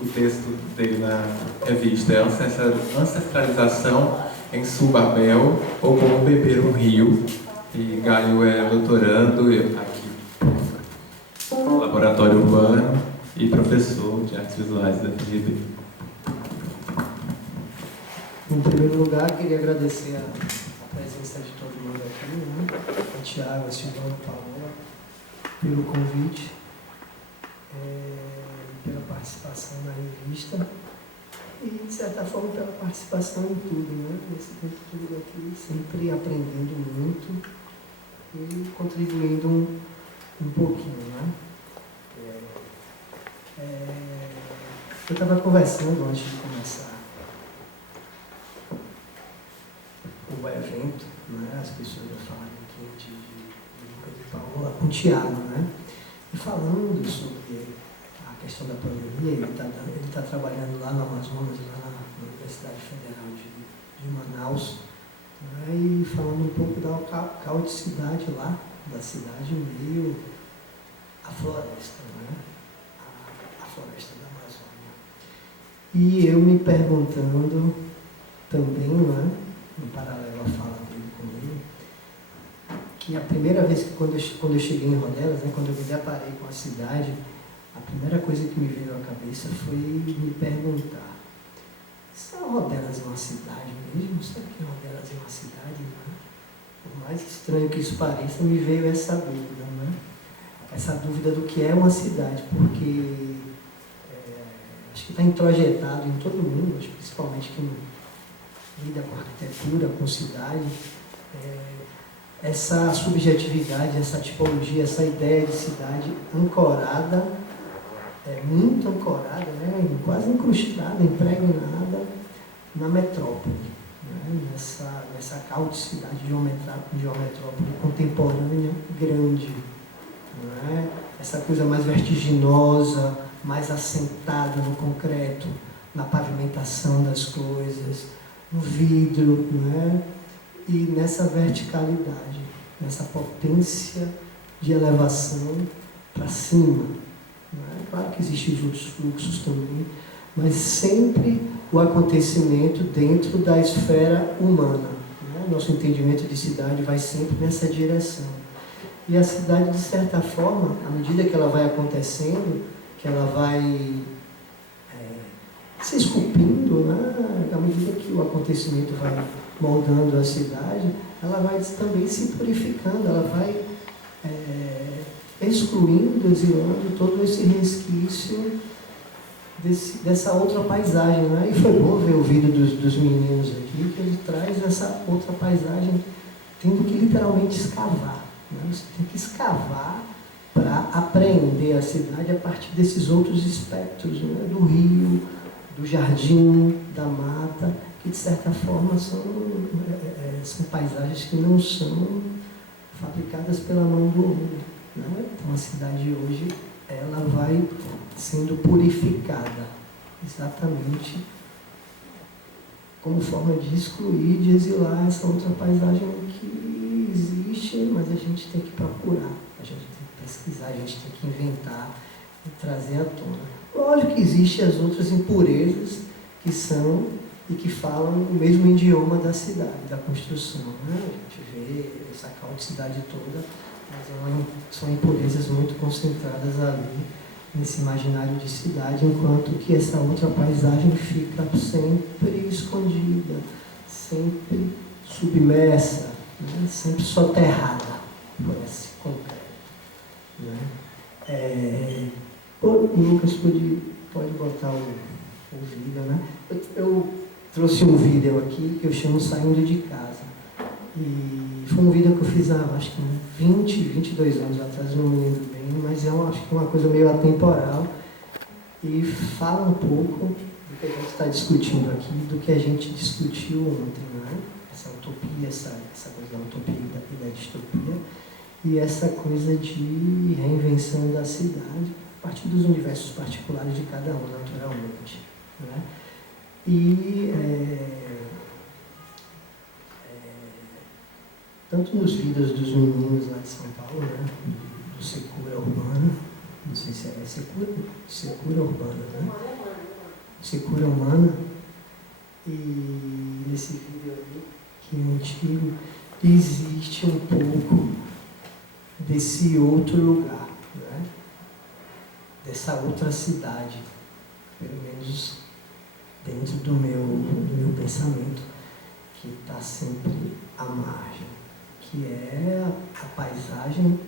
o texto dele na revista é Ancestralização em Subabel ou Como Beber um Rio. E Gaio é doutorando aqui no Laboratório Urbano e professor de artes visuais da FGV. Em primeiro lugar, queria agradecer a presença de todo mundo aqui, né? A Tiago, a Silvana, a Paola, pelo convite, pela participação na revista e, de certa forma, pela participação em tudo, né? Nesse tempo todo aqui, sempre aprendendo muito e contribuindo um pouquinho, né? Eu estava conversando antes de começar o evento, né? As pessoas já falaram aqui de Lucas e Paola, com o Tiago, né? E falando sobre a questão da pandemia, ele está trabalhando lá no Amazonas, lá na Universidade Federal de Manaus, né? E falando um pouco da caoticidade lá, da cidade em meio à floresta, né? A floresta da Amazônia. E eu me perguntando também, né? Em paralelo à fala dele comigo, que a primeira vez que quando eu cheguei em Rodelas, né, quando eu me deparei com a cidade, a primeira coisa que me veio à cabeça foi me perguntar: será Rodelas uma cidade mesmo? Será que Rodelas é uma cidade? Né? Por mais estranho que isso pareça, me veio essa dúvida, né? Essa dúvida do que é uma cidade, porque acho que está introjetado em todo mundo, acho, principalmente quem lida com arquitetura, com cidade, essa subjetividade, essa tipologia, essa ideia de cidade ancorada, muito ancorada, né, quase incrustada, impregnada na metrópole, né, nessa caoticidade de uma metrópole contemporânea grande, né, essa coisa mais vertiginosa, mais assentada no concreto, na pavimentação das coisas, no vidro, né? E nessa verticalidade, nessa potência de elevação para cima. Né? Claro que existem os outros fluxos também, mas sempre o acontecimento dentro da esfera humana. Né? Nosso entendimento de cidade vai sempre nessa direção. E a cidade, de certa forma, à medida que ela vai acontecendo, que ela vai se esculpindo, né? À medida que o acontecimento vai moldando a cidade, ela vai também se purificando, ela vai excluindo, exilando todo esse resquício dessa outra paisagem. Né? E foi bom ver o vídeo dos meninos aqui, que ele traz essa outra paisagem tendo que literalmente escavar. Né? Você tem que escavar para apreender a cidade a partir desses outros espectros, né? Do rio, do jardim, da mata, que de certa forma são paisagens que não são fabricadas pela mão do homem. Né? Então a cidade hoje, ela vai sendo purificada, exatamente como forma de excluir, de exilar essa outra paisagem que existe, mas a gente tem que procurar, a gente tem que pesquisar, a gente tem que inventar e trazer à tona. Lógico que existem as outras impurezas que são e que falam o mesmo idioma da cidade, da construção. Né? A gente vê essa caoticidade toda, mas são impurezas muito concentradas ali, nesse imaginário de cidade, enquanto que essa outra paisagem fica sempre escondida, sempre submersa, né? Sempre soterrada por esse concreto. Né? O Lucas pode botar o vídeo, né? Eu trouxe um vídeo aqui que eu chamo Saindo de Casa. E foi um vídeo que eu fiz há, acho que 22 anos atrás, não me lembro bem, mas acho que é uma coisa meio atemporal e fala um pouco do que a gente está discutindo aqui, do que a gente discutiu ontem, né? Essa utopia, essa coisa da utopia e da distopia, e essa coisa de reinvenção da cidade, a partir dos universos particulares de cada um, naturalmente. Né? E tanto nos vídeos dos meninos lá de São Paulo, né? Do Secura Urbana, não sei se é Secura Urbana, né? secura humana. E nesse vídeo ali, que é antigo, existe um pouco desse outro lugar, né? Dessa outra cidade, pelo menos dentro do meu pensamento, que está sempre à margem, que é a paisagem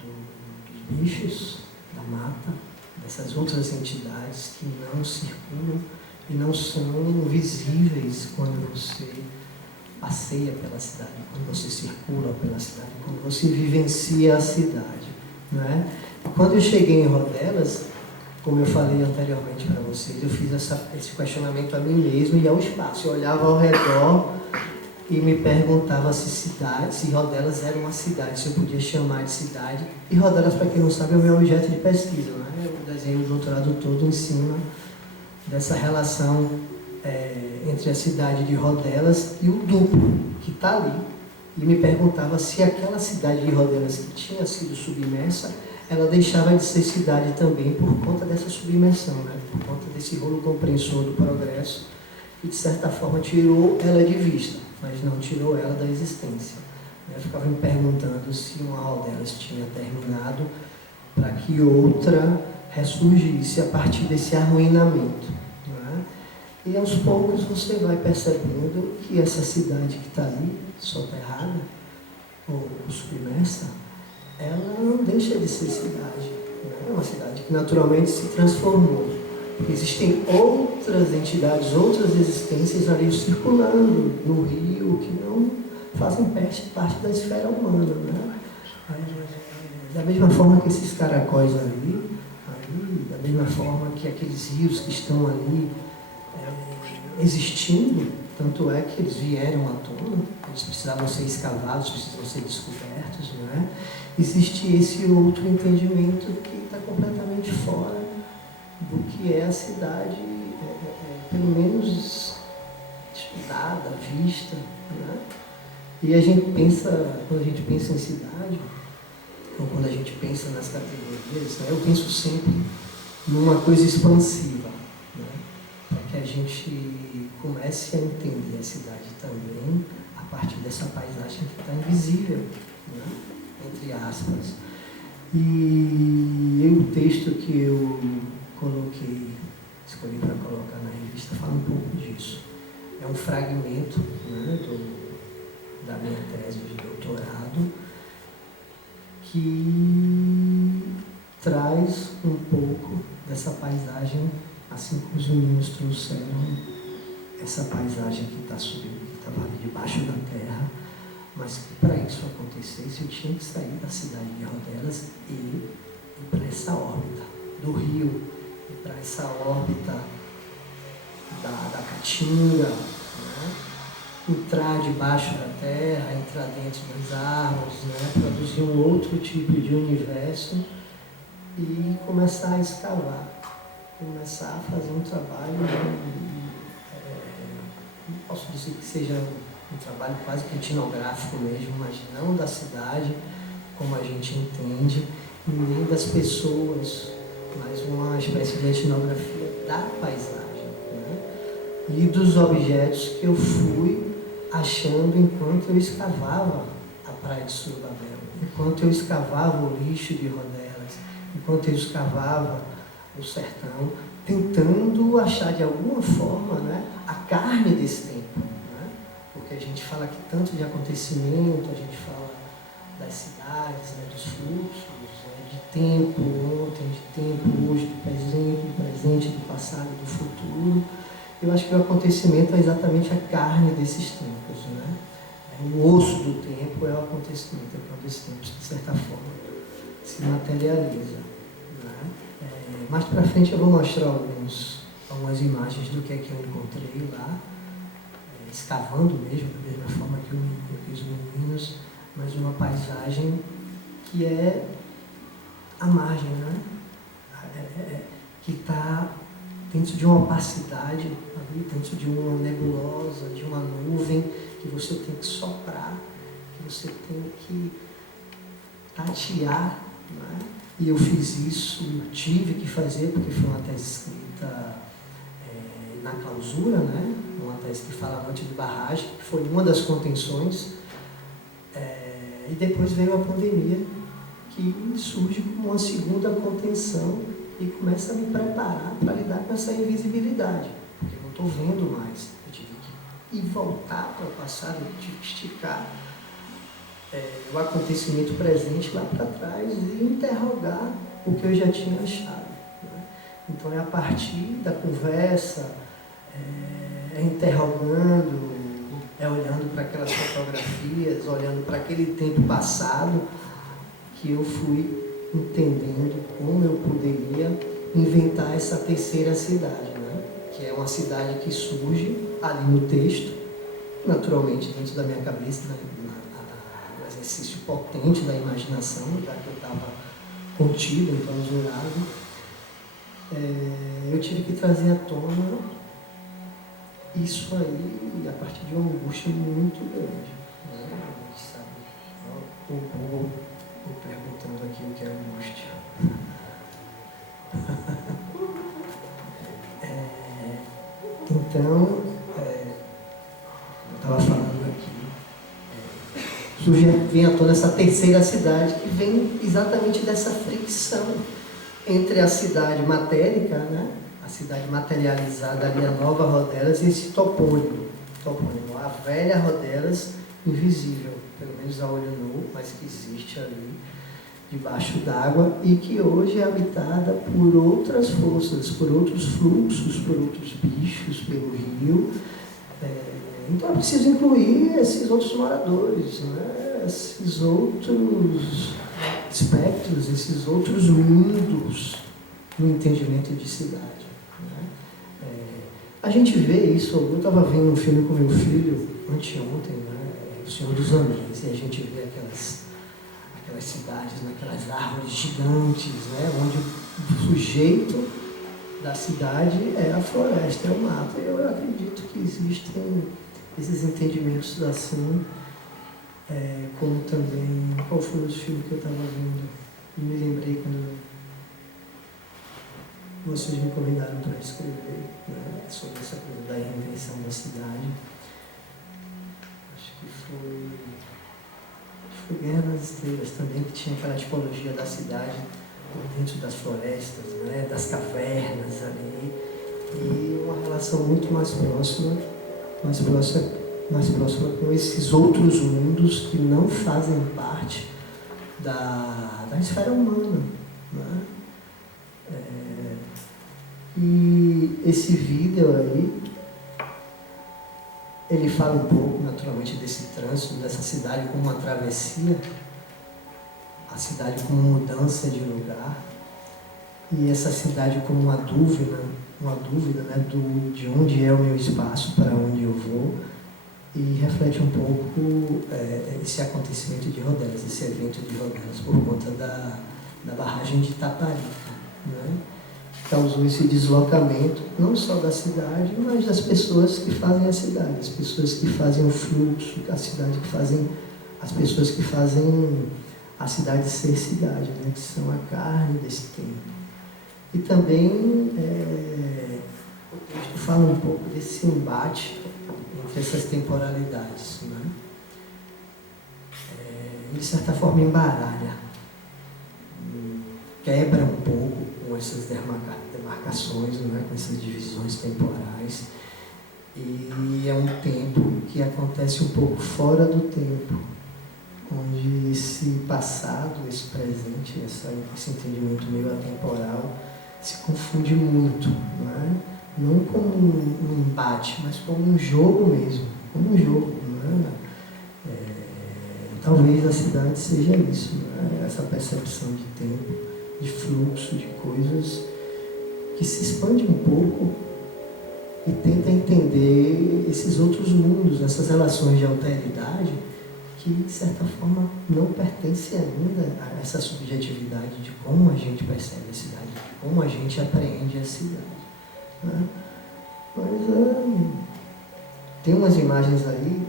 dos bichos, da mata, dessas outras entidades que não circulam e não são visíveis quando você passeia pela cidade, quando você circula pela cidade, quando você vivencia a cidade, não é? Quando eu cheguei em Rodelas, como eu falei anteriormente para vocês, eu fiz esse questionamento a mim mesmo e ao espaço. Eu olhava ao redor e me perguntava se Rodelas era uma cidade, se eu podia chamar de cidade. E Rodelas, para quem não sabe, é o meu objeto de pesquisa, né? Eu desenho o doutorado todo em cima dessa relação entre a cidade de Rodelas e o duplo que está ali. E me perguntava se aquela cidade de Rodelas que tinha sido submersa, ela deixava de ser cidade também por conta dessa submersão, né? Por conta desse rolo compressor do progresso, que de certa forma tirou ela de vista, mas não tirou ela da existência. Eu ficava me perguntando se uma Rodelas tinha terminado para que outra ressurgisse a partir desse arruinamento. Né? E aos poucos você vai percebendo que essa cidade que está ali, soterrada ou submersa, ela não deixa de ser cidade. Né? É uma cidade que naturalmente se transformou. Porque existem outras entidades, outras existências ali circulando no rio que não fazem parte da esfera humana. Né? Da mesma forma que esses caracóis ali, da mesma forma que aqueles rios que estão ali existindo, tanto é que eles vieram à tona, eles precisavam ser escavados, precisam ser descobertos, não é? Existe esse outro entendimento que está completamente fora do que é a cidade, pelo menos estudada, vista, né? E a gente pensa, quando a gente pensa em cidade, ou quando a gente pensa nas categorias, né, eu penso sempre numa coisa expansiva, né, para que a gente comece a entender a cidade também a partir dessa paisagem que está invisível, né, entre aspas. E o texto que eu escolhi para colocar na revista, fala um pouco disso. É um fragmento, né, da minha tese de doutorado, que traz um pouco dessa paisagem, assim como os meninos trouxeram essa paisagem que estava ali debaixo da terra, mas que para isso acontecesse eu tinha que sair da cidade de Rodelas e ir para essa órbita do rio, e para essa órbita da Caatinga, né? Entrar debaixo da terra, entrar dentro das árvores, né? Produzir um outro tipo de universo e começar a escavar, começar a fazer um trabalho, não posso dizer que seja um trabalho quase que etnográfico mesmo, mas não da cidade como a gente entende, e nem das pessoas, mas uma espécie de etnografia da paisagem, né? E dos objetos que eu fui achando enquanto eu escavava a praia de Surubabel, enquanto eu escavava o lixo de Rodelas, enquanto eu escavava o sertão, tentando achar de alguma forma, né, a carne desse tempo, né? Porque a gente fala aqui tanto de acontecimento, a gente fala das cidades, né, dos fluxos, né, de tempo ontem, de tempo hoje, do presente, do passado, do futuro. Eu acho que o acontecimento é exatamente a carne desses tempos, né? O osso do tempo é o acontecimento, é quando esse tempo, de certa forma, se materializa, né? Mais para frente eu vou mostrar algumas imagens do que é que eu encontrei lá, escavando mesmo, da mesma forma que eu fiz os meninos, mas uma paisagem que é a margem, né? Que está dentro de uma opacidade, ali, dentro de uma nebulosa, de uma nuvem, que você tem que soprar, que você tem que tatear, né? E eu fiz isso tive que fazer, porque foi uma tese escrita na clausura, né? Uma tese que fala muito de barragem, que foi uma das contenções, e depois veio a pandemia, que surge como uma segunda contenção e começa a me preparar para lidar com essa invisibilidade, porque eu não estou vendo mais, eu tive que ir voltar para o passado, eu tive que esticar o acontecimento presente lá para trás e interrogar o que eu já tinha achado, né? Então é a partir da conversa, interrogando, olhando para aquelas fotografias, olhando para aquele tempo passado, que eu fui entendendo como eu poderia inventar essa terceira cidade, né? Que é uma cidade que surge ali no texto, naturalmente dentro da minha cabeça, no exercício potente da imaginação, já que eu estava contido, enclausurado. Eu tive que trazer à tona isso aí a partir de uma angústia muito grande, né? Sabe? O Google me perguntando aqui o que é angústia. Então, eu estava falando aqui, vem à tona essa terceira cidade, que vem exatamente dessa fricção entre a cidade matérica, né? A cidade materializada ali, a Nova Rodelas, e esse topônimo, a velha Rodelas invisível, pelo menos a olho nu, mas que existe ali debaixo d'água e que hoje é habitada por outras forças, por outros fluxos, por outros bichos, pelo rio. Então é preciso incluir esses outros moradores, né? Esses outros espectros, esses outros mundos no entendimento de cidade. A gente vê isso, eu estava vendo um filme com meu filho anteontem, né? O Senhor dos Anéis, e a gente vê aquelas cidades, aquelas árvores gigantes, né? Onde o sujeito da cidade é a floresta, é o mato. E eu acredito que existem esses entendimentos assim, como também, qual foi o filme que eu estava vendo? E me lembrei quando vocês me convidaram para escrever, né, sobre essa coisa da reinvenção da cidade. Acho que foi Guerra nas Estrelas também, que tinha aquela tipologia da cidade dentro das florestas, né, das cavernas ali, e uma relação muito mais próxima com esses outros mundos que não fazem parte da esfera humana, né? E esse vídeo aí, ele fala um pouco, naturalmente, desse trânsito, dessa cidade como uma travessia, a cidade como mudança de lugar, e essa cidade como uma dúvida, né, de onde é o meu espaço, para onde eu vou, e reflete um pouco esse acontecimento de Rodelas, esse evento de Rodelas, por conta da barragem de Itaparica, né? Causou esse deslocamento, não só da cidade, mas das pessoas que fazem a cidade, as pessoas que fazem o fluxo, as pessoas que fazem a cidade ser cidade, né? Que são a carne desse tempo. E também o texto fala um pouco desse embate entre essas temporalidades, né? De certa forma embaralha, quebra um pouco com essas demarcações, né? Com essas divisões temporais, e é um tempo que acontece um pouco fora do tempo, onde esse passado, esse presente, esse entendimento meio atemporal se confunde muito, né? Não como um embate, mas como um jogo mesmo, como um jogo, né? Talvez a cidade seja isso, né? Essa percepção de tempo, de fluxo, de coisas que se expande um pouco e tenta entender esses outros mundos, essas relações de alteridade que, de certa forma, não pertencem ainda a essa subjetividade de como a gente percebe a cidade, de como a gente apreende a cidade, né? Mas tem umas imagens aí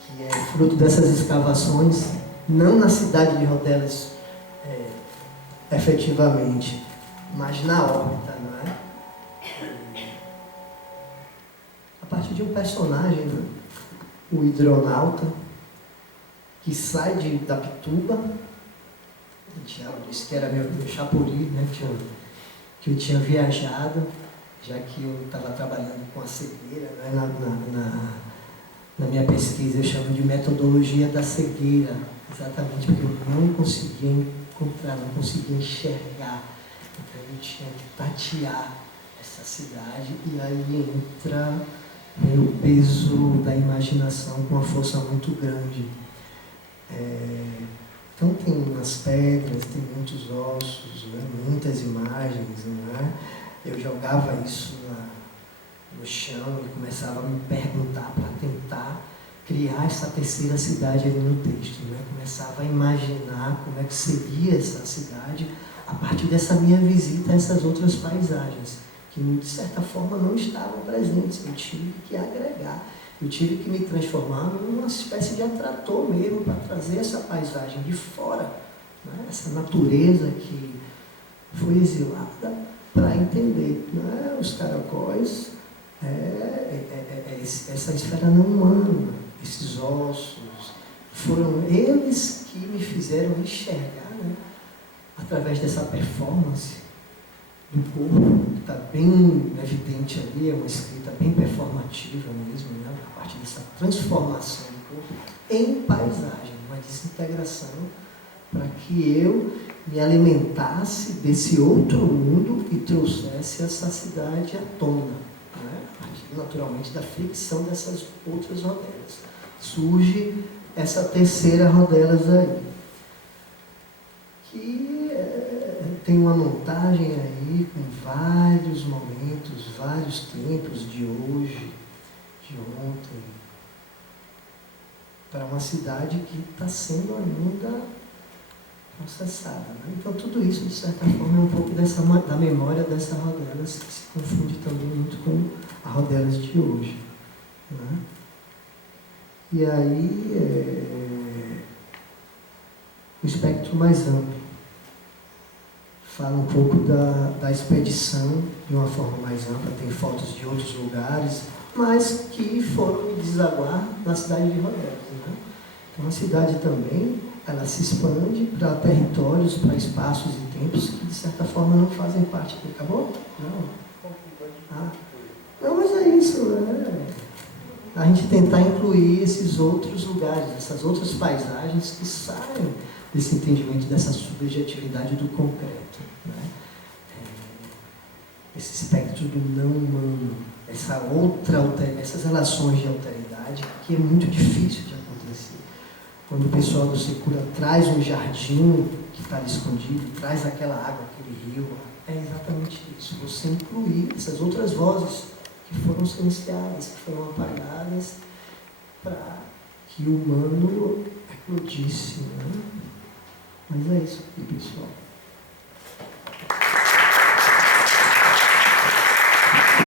que é fruto dessas escavações, não na cidade de Rodelas efetivamente, mas na órbita, não é? A partir de um personagem, né? O hidronauta, que sai da Pituba. O Tiago disse que era meu chapuri, né? Que eu tinha viajado, já que eu estava trabalhando com a cegueira, né? Na minha pesquisa eu chamo de metodologia da cegueira, exatamente porque eu não conseguia encontrar, não conseguia enxergar. Então eu tinha que tatear essa cidade, e aí entra o peso da imaginação com uma força muito grande. Então tem umas pedras, tem muitos ossos, né? Muitas imagens, né? Eu jogava isso no chão e começava a me perguntar para tentar criar essa terceira cidade ali no texto, né? Começava a imaginar como é que seria essa cidade a partir dessa minha visita a essas outras paisagens, que de certa forma não estavam presentes. Eu tive que agregar, eu tive que me transformar numa espécie de atrator mesmo para trazer essa paisagem de fora, né? Essa natureza que foi exilada, para entender, né? Os caracóis, essa esfera não humana, esses ossos, foram eles que me fizeram enxergar, né? Através dessa performance do corpo, que está bem evidente ali, é uma escrita bem performativa mesmo, né? A partir dessa transformação do corpo em paisagem, uma desintegração, para que eu me alimentasse desse outro mundo e trouxesse essa cidade à tona, né? A partir, naturalmente, da fricção dessas outras rodelas. Surge essa terceira rodelas aí, que tem uma montagem aí com vários momentos, vários tempos de hoje, de ontem, para uma cidade que está sendo ainda processada, né? Então tudo isso, de certa forma, é um pouco da memória dessa rodelas, que se confunde também muito com a rodelas de hoje, né? E aí, o espectro mais amplo fala um pouco da expedição de uma forma mais ampla, tem fotos de outros lugares, mas que foram me desaguar na cidade de Rodelas, né? Então a cidade também, ela se expande para territórios, para espaços e tempos que de certa forma não fazem parte do... Acabou? Não. Não, mas é isso, né? A gente tentar incluir esses outros lugares, essas outras paisagens que saem desse entendimento, dessa subjetividade do concreto, né? Esse espectro do não humano, essas relações de alteridade que é muito difícil de acontecer. Quando o pessoal do Secura traz um jardim que está ali escondido, traz aquela água, aquele rio, é exatamente isso. Você incluir essas outras vozes que foram silenciadas, que foram apagadas, para que o humano eclodisse, né? Mas é isso aqui, pessoal.